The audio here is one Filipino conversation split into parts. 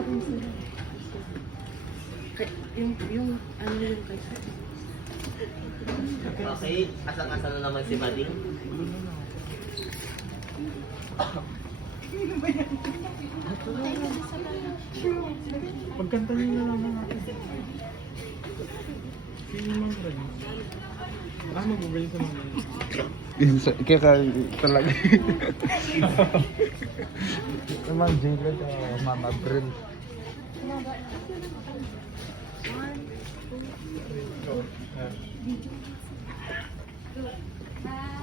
Yung ano yung kay Okay, asang-asa na naman si Mading. Pagkanta niyo na naman natin. Sino naman rin? Magbubay sa mga. Kaya talaga. Naman, Jayla ka, Mama Bril.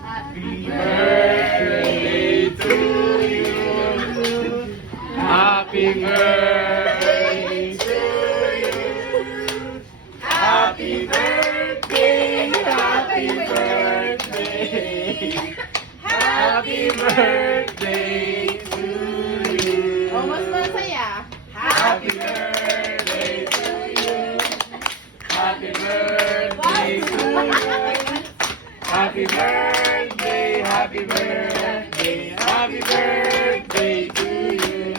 Happy birthday to you. Happy birthday to you. Happy birthday, happy birthday. Happy birthday to you. Oh, mas masaya. Happy birthday to you. Happy birthday to you. Happy birthday, happy birthday, happy birthday to you.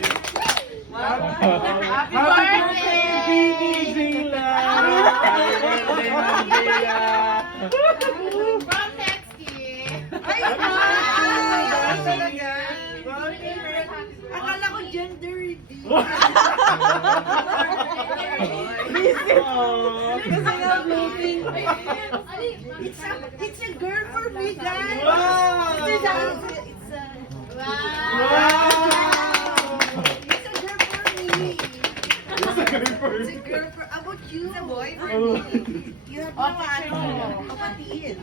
Happy birthday, Zila. Happy birthday, Mandela. From next year. Ay, talaga. Akala ko gender reveal. Kasi nga blooming. It's a girl for me, guys. Wow! It's a Wow! It's a girl for me. It's a girl for It's a girl for. How about you? It's a boy for me. You have no ano. Kapatid.